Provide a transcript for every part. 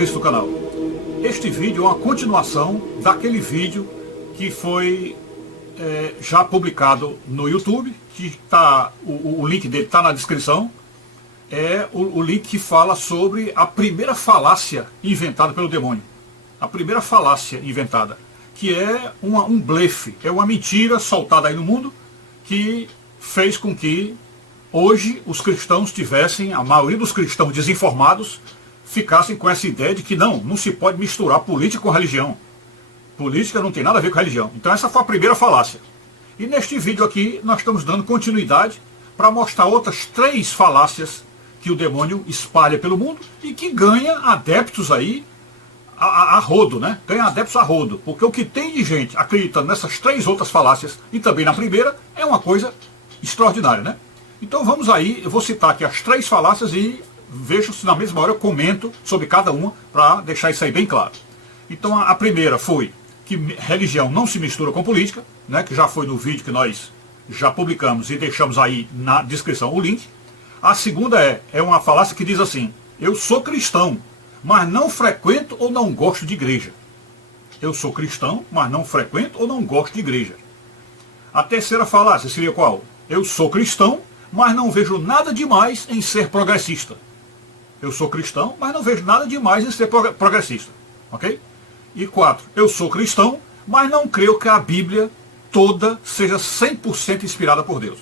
inscritos no canal. Este vídeo é uma continuação daquele vídeo que foi já publicado no YouTube, que tá, o link dele está na descrição. É o link que fala sobre a primeira falácia inventada pelo demônio. A primeira falácia inventada, que é um blefe, é uma mentira soltada aí no mundo, que fez com que hoje os cristãos tivessem, a maioria dos cristãos desinformados, ficassem com essa ideia de que não se pode misturar política com religião. Política não tem nada a ver com religião. Então essa foi a primeira falácia. E neste vídeo aqui nós estamos dando continuidade para mostrar outras 3 falácias que o demônio espalha pelo mundo e que ganha adeptos aí a rodo, né? Ganha adeptos a rodo. Porque o que tem de gente acreditando nessas 3 outras falácias e também na primeira é uma coisa extraordinária, né? Então vamos aí, eu vou citar aqui as 3 falácias e vejo se na mesma hora eu comento sobre cada uma para deixar isso aí bem claro. Então a primeira foi que religião não se mistura com política, né? Que já foi no vídeo que nós já publicamos e deixamos aí na descrição o link. A segunda é uma falácia que diz assim: eu sou cristão, mas não frequento ou não gosto de igreja. Eu sou cristão, mas não frequento ou não gosto de igreja. A terceira falácia seria qual? Eu sou cristão, mas não vejo nada demais em ser progressista. Eu sou cristão, mas não vejo nada demais em ser progressista. Ok? E 4. Eu sou cristão, mas não creio que a Bíblia toda seja 100% inspirada por Deus.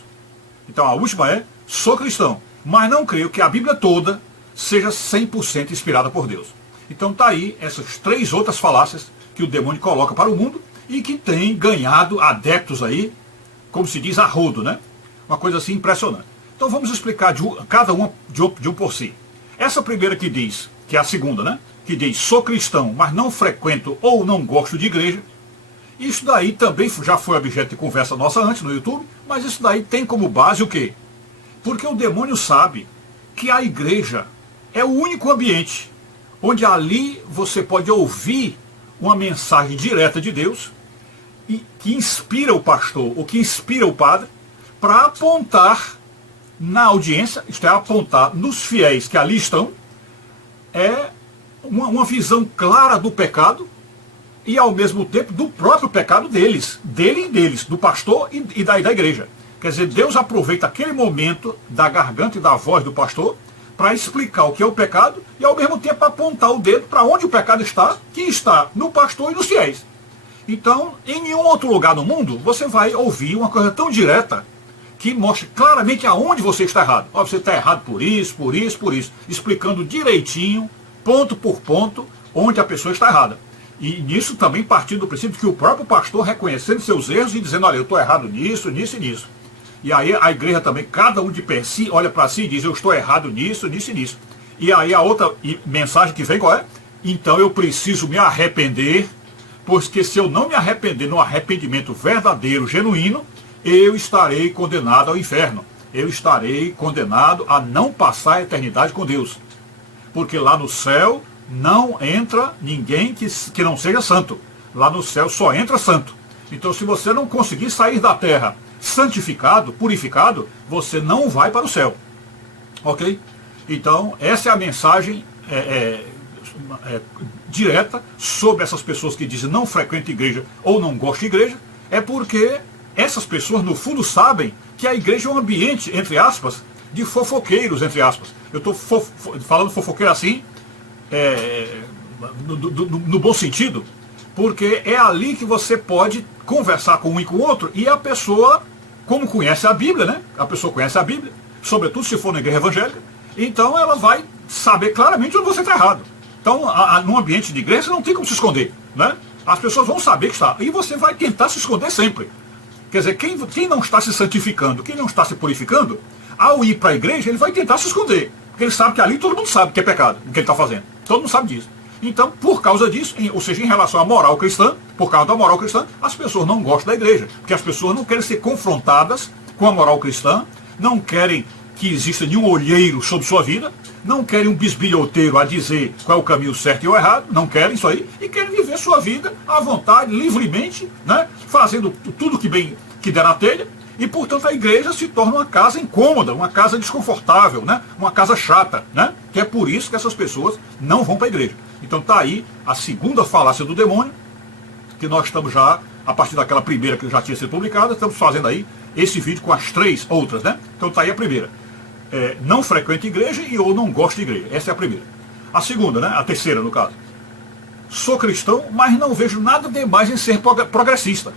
Então a última é: sou cristão, mas não creio que a Bíblia toda seja 100% inspirada por Deus. Então tá aí essas 3 outras falácias que o demônio coloca para o mundo e que tem ganhado adeptos aí, como se diz, a rodo, né? Uma coisa assim impressionante. Então vamos explicar cada uma de um por si. Essa primeira que diz, que é a segunda, né? Que diz: sou cristão, mas não frequento ou não gosto de igreja. Isso daí também já foi objeto de conversa nossa antes no YouTube, mas isso daí tem como base o quê? Porque o demônio sabe que a igreja é o único ambiente onde ali você pode ouvir uma mensagem direta de Deus e que inspira o pastor ou que inspira o padre para apontar na audiência, isto é, apontar nos fiéis que ali estão, uma visão clara do pecado e ao mesmo tempo do próprio pecado deles, dele e deles, do pastor e da igreja. Quer dizer, Deus aproveita aquele momento da garganta e da voz do pastor para explicar o que é o pecado e ao mesmo tempo apontar o dedo para onde o pecado está, que está no pastor e nos fiéis. Então, em nenhum outro lugar no mundo você vai ouvir uma coisa tão direta que mostre claramente aonde você está errado. Ó, você está errado por isso, por isso, por isso, explicando direitinho, ponto por ponto, onde a pessoa está errada. E nisso também partindo do princípio que o próprio pastor reconhecendo seus erros e dizendo: olha, eu estou errado nisso, nisso e nisso. E aí a igreja também, cada um de per si, olha para si e diz: eu estou errado nisso, nisso e nisso. E aí a outra mensagem que vem qual é? Então eu preciso me arrepender, porque se eu não me arrepender no arrependimento verdadeiro, genuíno, eu estarei condenado ao inferno. Eu estarei condenado a não passar a eternidade com Deus. Porque lá no céu não entra ninguém que não seja santo. Lá no céu só entra santo. Então se você não conseguir sair da terra santificado, purificado, você não vai para o céu. Ok? Então essa é a mensagem direta sobre essas pessoas que dizem não frequento igreja ou não gosto de igreja. É porque essas pessoas no fundo sabem que a igreja é um ambiente, entre aspas, de fofoqueiros, entre aspas. Eu estou falando fofoqueiro assim, no bom sentido, porque é ali que você pode conversar com um e com o outro, e a pessoa, como conhece a Bíblia, né? A pessoa conhece a Bíblia, sobretudo se for na igreja evangélica, então ela vai saber claramente onde você está errado. Então, num ambiente de igreja, não tem como se esconder, né? As pessoas vão saber que está, e você vai tentar se esconder sempre. Quer dizer, quem não está se santificando, quem não está se purificando, ao ir para a igreja, ele vai tentar se esconder. Porque ele sabe que ali todo mundo sabe que é pecado, o que ele está fazendo. Todo mundo sabe disso. Então, por causa disso, ou seja, em relação à moral cristã, por causa da moral cristã, as pessoas não gostam da igreja. Porque as pessoas não querem ser confrontadas com a moral cristã, não querem que exista nenhum olheiro sobre sua vida, não querem um bisbilhoteiro a dizer qual é o caminho certo e o errado, não querem isso aí, e querem viver sua vida à vontade, livremente, né, fazendo tudo que der na telha, e portanto a igreja se torna uma casa incômoda, uma casa desconfortável, né, uma casa chata, né, que é por isso que essas pessoas não vão para a igreja. Então está aí a segunda falácia do demônio, que nós estamos já, a partir daquela primeira que já tinha sido publicada, estamos fazendo aí esse vídeo com as 3 outras, né? Então está aí a primeira. Não frequenta igreja e ou não gosta de igreja. Essa é a primeira. A segunda, né? A terceira, no caso. Sou cristão, mas não vejo nada demais em ser progressista.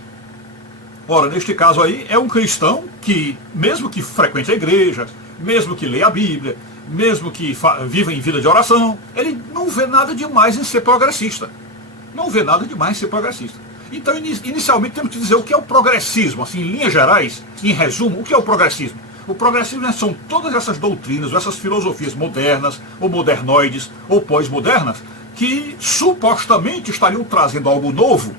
Ora, neste caso aí, é um cristão que, mesmo que frequente a igreja, mesmo que leia a Bíblia, mesmo que viva em vida de oração, ele não vê nada demais em ser progressista. Não vê nada demais em ser progressista. Então, inicialmente, temos que dizer o que é o progressismo. Assim, em linhas gerais, em resumo, o que é o progressismo? O progressismo, né, são todas essas doutrinas, essas filosofias modernas, ou modernoides, ou pós-modernas, que supostamente estariam trazendo algo novo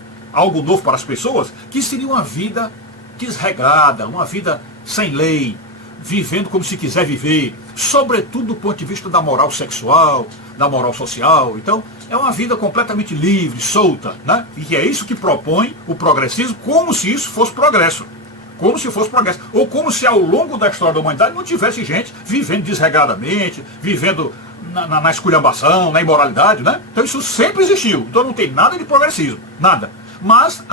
para as pessoas, que seria uma vida desregrada, uma vida sem lei, vivendo como se quiser viver, sobretudo do ponto de vista da moral sexual, da moral social. Então, é uma vida completamente livre, solta, né? E é isso que propõe o progressismo, como se isso fosse progresso. Como se fosse progresso. Ou como se ao longo da história da humanidade não tivesse gente vivendo desregradamente, vivendo na esculhambação, na imoralidade, né? Então isso sempre existiu. Então não tem nada de progressismo, nada. Mas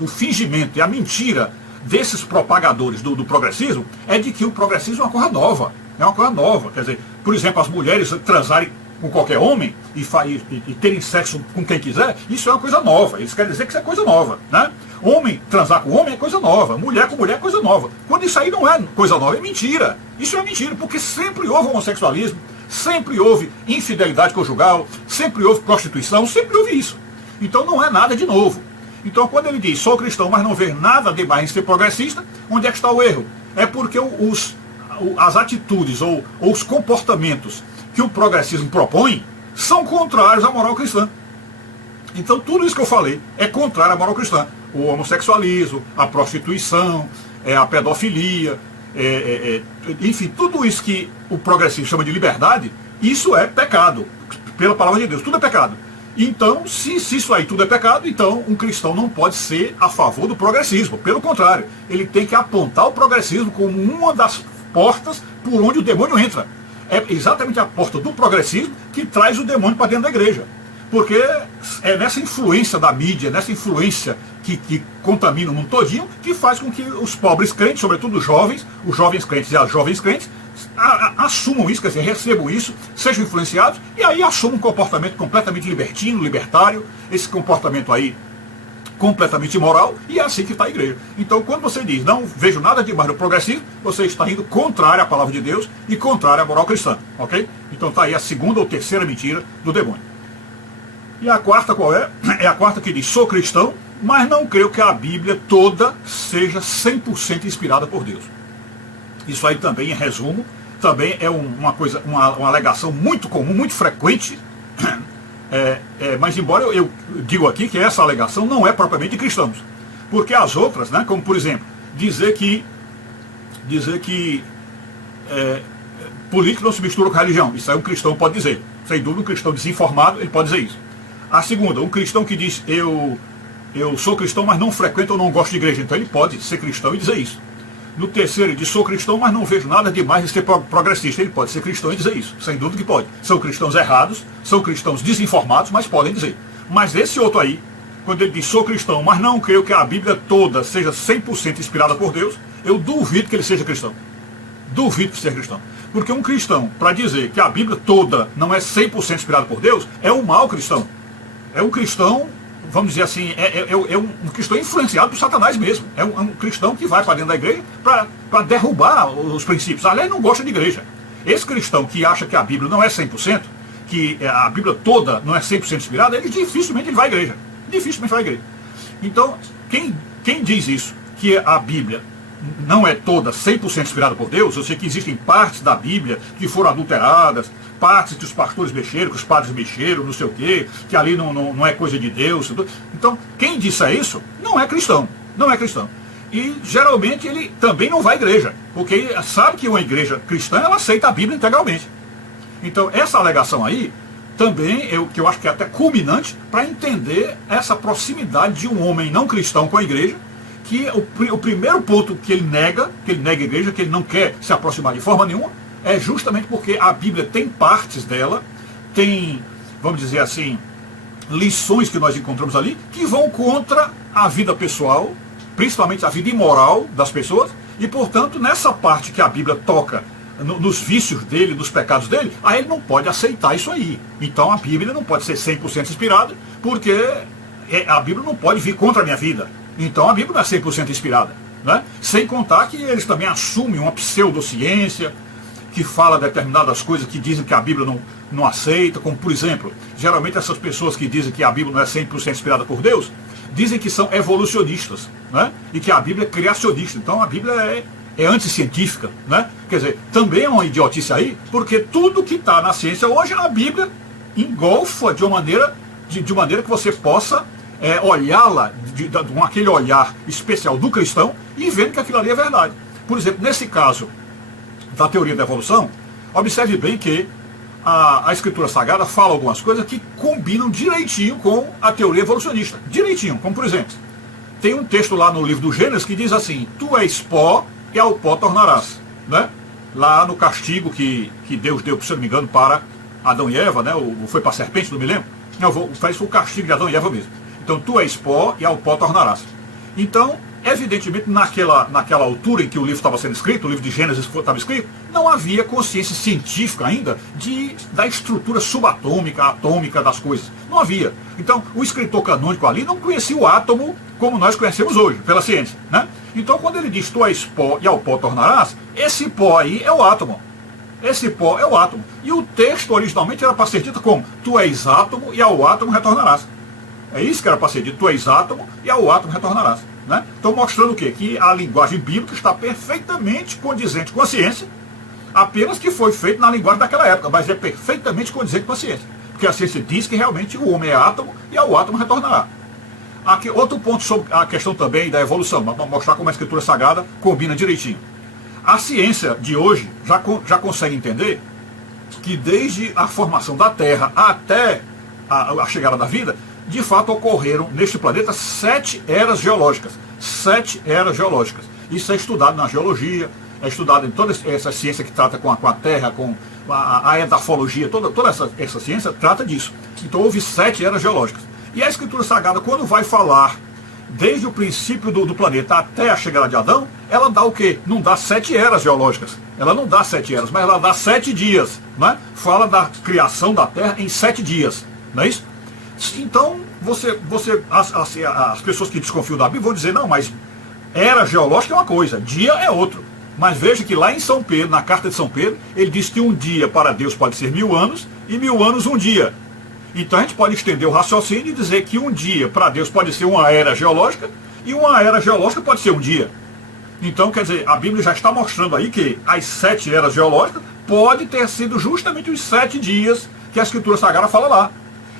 o fingimento e a mentira desses propagadores do progressismo é de que o progressismo é uma coisa nova. É uma coisa nova. Quer dizer, por exemplo, as mulheres transarem com qualquer homem e terem sexo com quem quiser, isso é uma coisa nova. Isso quer dizer que isso é coisa nova, né? Homem transar com homem é coisa nova, mulher com mulher é coisa nova. Quando isso aí não é coisa nova, é mentira. Isso é mentira, porque sempre houve homossexualismo, sempre houve infidelidade conjugal, sempre houve prostituição, sempre houve isso. Então não é nada de novo. Então quando ele diz, sou cristão, mas não vê nada demais em ser progressista, onde é que está o erro? É porque as atitudes ou os comportamentos que o progressismo propõe são contrários à moral cristã. Então tudo isso que eu falei é contrário à moral cristã. O homossexualismo, a prostituição, a pedofilia, enfim, tudo isso que o progressismo chama de liberdade, isso é pecado, pela palavra de Deus, tudo é pecado. Então, se isso aí tudo é pecado, então um cristão não pode ser a favor do progressismo. Pelo contrário, ele tem que apontar o progressismo como uma das portas por onde o demônio entra. É exatamente a porta do progressismo que traz o demônio para dentro da igreja. Porque é nessa influência da mídia, nessa influência que contamina o mundo todinho, que faz com que os pobres crentes, sobretudo os jovens crentes e as jovens crentes, assumam isso, quer dizer, recebam isso, sejam influenciados, e aí assumam um comportamento completamente libertino, libertário, esse comportamento aí completamente imoral, e é assim que está a igreja. Então, quando você diz, não vejo nada demais no progressismo, você está indo contrário à palavra de Deus e contrário à moral cristã, ok? Então está aí a segunda ou terceira mentira do demônio. E a quarta qual é? É a quarta que diz, sou cristão, mas não creio que a Bíblia toda seja 100% inspirada por Deus. Isso aí também, em resumo, também é uma alegação muito comum, muito frequente, mas embora eu digo aqui que essa alegação não é propriamente de cristãos. Porque as outras, né, como por exemplo, dizer que política não se mistura com religião, isso aí um cristão pode dizer. Sem dúvida, um cristão desinformado, ele pode dizer isso. A segunda, um cristão que diz, eu sou cristão, mas não frequento ou não gosto de igreja. Então ele pode ser cristão e dizer isso. No terceiro, ele diz, sou cristão, mas não vejo nada demais em ser progressista. Ele pode ser cristão e dizer isso. Sem dúvida que pode. São cristãos errados, são cristãos desinformados, mas podem dizer. Mas esse outro aí, quando ele diz, sou cristão, mas não creio que a Bíblia toda seja 100% inspirada por Deus, eu duvido que ele seja cristão. Duvido que seja cristão. Porque um cristão, para dizer que a Bíblia toda não é 100% inspirada por Deus, é um mau cristão. É um cristão, vamos dizer assim, é um cristão influenciado por Satanás mesmo. É um cristão que vai para dentro da igreja para derrubar os princípios. Aliás, não gosta de igreja. Esse cristão que acha que a Bíblia não é 100%, que a Bíblia toda não é 100% inspirada, ele dificilmente vai à igreja. Dificilmente vai à igreja. Então, quem diz isso, que a Bíblia não é toda 100% inspirada por Deus, eu sei que existem partes da Bíblia que foram adulteradas, partes que os pastores mexeram, que os padres mexeram, não sei o quê, que ali não é coisa de Deus. Então, quem disse isso não é cristão. Não é cristão. E, geralmente, ele também não vai à igreja, porque sabe que uma igreja cristã, ela aceita a Bíblia integralmente. Então, essa alegação aí, também, que eu acho que é até culminante, para entender essa proximidade de um homem não cristão com a igreja, que o primeiro ponto que ele nega a igreja, que ele não quer se aproximar de forma nenhuma, é justamente porque a Bíblia tem partes dela, tem vamos dizer assim, lições que nós encontramos ali, que vão contra a vida pessoal, principalmente a vida imoral das pessoas, e portanto nessa parte que a Bíblia toca nos vícios dele, nos pecados dele, aí ele não pode aceitar isso aí. Então a Bíblia não pode ser 100% inspirada, porque a Bíblia não pode vir contra a minha vida. Então a Bíblia não é 100% inspirada, né? Sem contar que eles também assumem uma pseudociência, que fala determinadas coisas que dizem que a Bíblia não aceita, como por exemplo, geralmente essas pessoas que dizem que a Bíblia não é 100% inspirada por Deus, dizem que são evolucionistas, né? E que a Bíblia é criacionista. Então a Bíblia é anticientífica, né? Quer dizer, também é uma idiotice aí, porque tudo que está na ciência hoje, a Bíblia engolfa de uma maneira que você possa olhá-la com aquele olhar especial do cristão e vendo que aquilo ali é verdade. Por exemplo, nesse caso da teoria da evolução, observe bem que a Escritura Sagrada fala algumas coisas que combinam direitinho com a teoria evolucionista. Direitinho, como por exemplo, tem um texto lá no livro do Gênesis que diz assim: tu és pó e ao pó tornarás, né? Lá no castigo que Deus deu, se não me engano, para Adão e Eva, né? Ou foi para a serpente, não me lembro. Não, foi o castigo de Adão e Eva mesmo. Então tu és pó e ao pó tornarás. Então, evidentemente, naquela altura em que o livro estava sendo escrito, o livro de Gênesis estava escrito, não havia consciência científica ainda da estrutura subatômica, atômica das coisas. Não havia. Então, o escritor canônico ali não conhecia o átomo como nós conhecemos hoje, pela ciência, né? Então, quando ele diz tu és pó e ao pó tornarás, esse pó aí é o átomo. Esse pó é o átomo. E o texto originalmente era para ser dito como tu és átomo e ao átomo retornarás. É isso que era para ser dito, tu és átomo e ao átomo retornarás, né? Então mostrando o quê? Que a linguagem bíblica está perfeitamente condizente com a ciência, apenas que foi feito na linguagem daquela época, mas é perfeitamente condizente com a ciência. Porque a ciência diz que realmente o homem é átomo e ao átomo retornará. Aqui, outro ponto sobre a questão também da evolução, para mostrar como a Escritura Sagrada combina direitinho. A ciência de hoje já consegue entender que desde a formação da Terra até a chegada da vida, de fato ocorreram neste planeta 7 eras geológicas. 7 eras geológicas. Isso é estudado na geologia, é estudado em toda essa ciência que trata com a Terra, com a edafologia, toda essa ciência trata disso. Então houve 7 eras geológicas. E a Escritura Sagrada, quando vai falar desde o princípio do planeta até a chegada de Adão, ela dá o quê? Não dá 7 eras geológicas. Ela não dá 7 eras, mas ela dá 7 dias. Né? Fala da criação da Terra em 7 dias. Não é isso? Então, as pessoas que desconfiam da Bíblia vão dizer, não, mas era geológica é uma coisa, dia é outro. Mas veja que lá em São Pedro, na carta de São Pedro, ele diz que um dia para Deus pode ser 1000 anos e 1000 anos um dia. Então a gente pode estender o raciocínio e dizer que um dia para Deus pode ser uma era geológica e uma era geológica pode ser um dia. Então, quer dizer, a Bíblia já está mostrando aí que as 7 eras geológicas pode ter sido justamente os 7 dias que a Escritura Sagrada fala lá.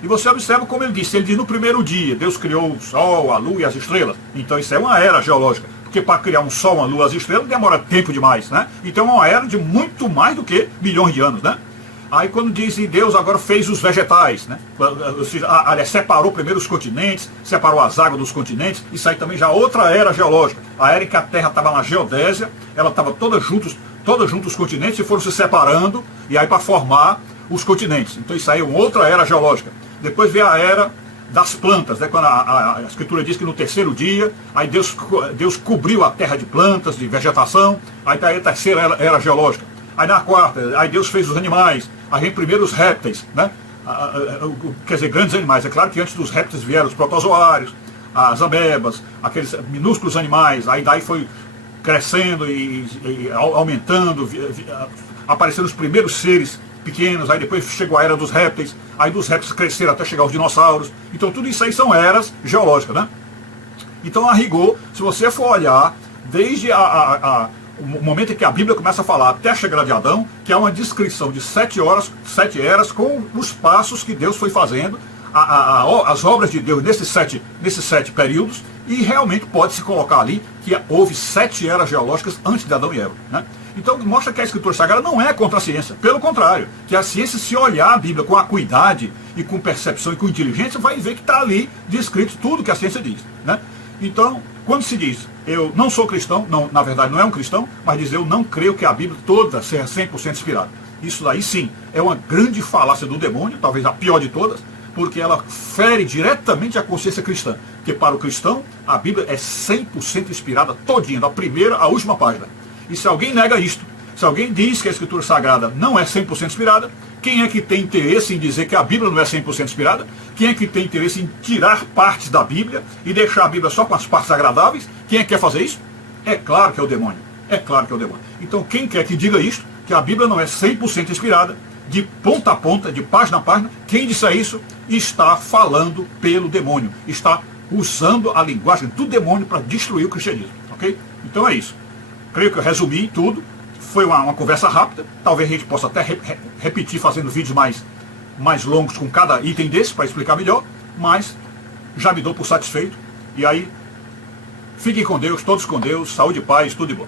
E você observa como ele diz no primeiro dia, Deus criou o Sol, a Lua e as estrelas. Então isso é uma era geológica. Porque para criar um Sol, uma Lua e as estrelas demora tempo demais, né? Então é uma era de muito mais do que milhões de anos, né? Aí quando diz que Deus agora fez os vegetais, né? Aliás, separou primeiro os continentes, separou as águas dos continentes, isso aí também já é outra era geológica. A era em que a Terra estava na geodésia, ela estava todas juntos os continentes e foram se separando, e aí para formar os continentes. Então isso aí é uma outra era geológica. Depois vem a era das plantas, né? Quando a Escritura diz que no terceiro dia, aí Deus cobriu a terra de plantas, de vegetação, aí está aí a terceira era geológica. Aí na quarta, aí Deus fez os animais, aí vem primeiro os répteis, né? Quer dizer, grandes animais. É claro que antes dos répteis vieram os protozoários, as amebas, aqueles minúsculos animais, aí daí foi crescendo e aumentando, aparecendo os primeiros seres pequenos, aí depois chegou a era dos répteis, aí dos répteis cresceram até chegar aos dinossauros. Então tudo isso aí são eras geológicas, né? Então, a rigor, se você for olhar, desde o momento em que a Bíblia começa a falar até a chegada de Adão, que é uma descrição de 7 eras com os passos que Deus foi fazendo, as obras de Deus nesses sete períodos, e realmente pode-se colocar ali que houve 7 eras geológicas antes de Adão e Eva, né? Então mostra que a Escritura Sagrada não é contra a ciência, pelo contrário, que a ciência, se olhar a Bíblia com acuidade e com percepção e com inteligência, vai ver que está ali descrito tudo que a ciência diz, né? Então, quando se diz, eu não sou cristão, não, na verdade não é um cristão, mas diz, eu não creio que a Bíblia toda seja 100% inspirada. Isso daí sim é uma grande falácia do demônio, talvez a pior de todas, porque ela fere diretamente a consciência cristã. Porque para o cristão, a Bíblia é 100% inspirada todinha, da primeira à última página. E se alguém nega isto, se alguém diz que a Escritura Sagrada não é 100% inspirada, quem é que tem interesse em dizer que a Bíblia não é 100% inspirada? Quem é que tem interesse em tirar partes da Bíblia e deixar a Bíblia só com as partes agradáveis? Quem é que quer fazer isso? É claro que é o demônio. É claro que é o demônio. Então quem quer que diga isto, que a Bíblia não é 100% inspirada, de ponta a ponta, de página a página, quem disser isso está falando pelo demônio, está usando a linguagem do demônio para destruir o cristianismo, ok? Então é isso. Creio que eu resumi tudo. Foi uma conversa rápida, talvez a gente possa até repetir fazendo vídeos mais longos com cada item desse para explicar melhor, mas já me dou por satisfeito. E aí, fiquem com Deus, todos com Deus, saúde e paz, tudo de bom.